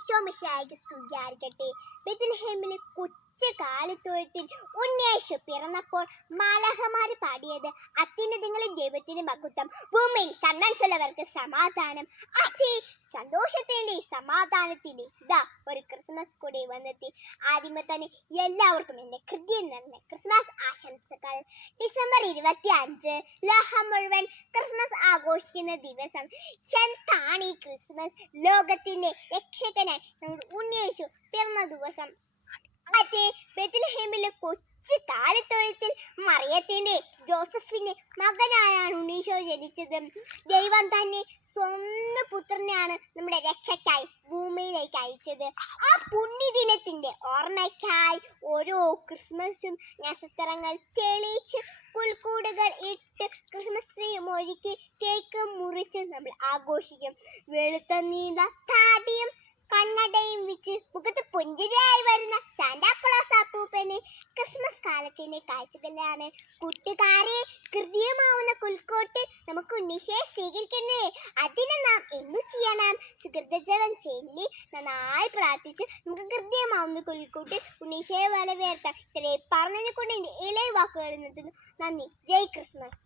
ഈശോ മിശിഹായ്ക്ക് സ്തുതിയായിരിക്കട്ടെ. ബെത്ലഹേമിലെ കൊച്ചു കാലിത്തൊഴുത്തിൽ ഉണ്ണിയേശു പിറന്നപ്പോൾ മാലാഖമാര് പാടിയത് അത്യുന്നതങ്ങളിൽ ദൈവത്തിന് മഹത്വം, ഭൂമിയിൽ സന്മനസ്സുള്ളവർക്ക് സമാധാനം. അതേ സന്തോഷത്തിന്റെ സമാധാനത്തിന്റെ ഇതാ ഒരു ക്രിസ്മസ് കൂടി വന്നെത്തി. ആദ്യമേ തന്നെ എല്ലാവർക്കും എൻ്റെ ഹൃദയം നിറഞ്ഞ ക്രിസ്മസ് ആശംസകൾ. ഡിസംബർ 25 ലോകം മുഴുവൻ ക്രിസ്മസ് ആഘോഷിക്കുന്ന ദിവസം. എന്താണ് ഈ ക്രിസ്മസ്? ലോകത്തിന്റെ രക്ഷകനായി നമ്മുടെ ഉണ്ണിയേശു പിറന്ന ദിവസം. അതേ ബെത്ലഹേമിലെ കൊച്ചു കാലിത്തൊഴുത്തിൽ മറിയത്തിന്റെ ജോസഫിന്റെ മകനായാണ് ഉണ്ണീശോ ജനിച്ചത്. ദൈവം തന്നെ സ്വന്തം പുത്രനെയാണ് നമ്മുടെ രക്ഷയ്ക്കായി ഭൂമിയിലേക്ക് അയച്ചത്. ആ പുണ്യദിനത്തിന്റെ ഓർമ്മയ്ക്കായി ഓരോ ക്രിസ്മസും നക്ഷത്രങ്ങൾ തെളിയിച്ച് പുൽക്കൂടുകൾ ഇട്ട് ക്രിസ്മസ് ട്രീ ഒരുക്കി കേക്ക് മുറിച്ച് നമ്മൾ ആഘോഷിക്കും. വെളുത്ത നീണ്ട താടിയും കണ്ണടയും വെച്ച് മുഖത്ത് പുഞ്ചിരിയായി വരുന്ന സാന്റാക്ലോസ് അപ്പൂപ്പന് ക്രിസ്മസ് കാലത്തിന്റെ കാഴ്ചകളാണ്. കൂട്ടുകാരെ, ഹൃദയമാവുന്ന പുൽക്കൂട്ടിൽ നമുക്ക് ഉണ്ണീശോയെ സ്വീകരിക്കണേ. അതിന് നാം എന്തു ചെയ്യണം? സുകൃതജപം ചൊല്ലി നന്നായി പ്രാർത്ഥിച്ച് നമുക്ക് ഹൃദയമാവുന്ന പുൽക്കൂട്ടിൽ ഉണ്ണീശോയെ വരവേൽക്കാം. ഇത്രയും പറഞ്ഞുകൊണ്ട് എൻ്റെ ഇളയ വാക്കുകൾ നിർത്തുന്നു. നന്ദി. ജയ് ക്രിസ്മസ്.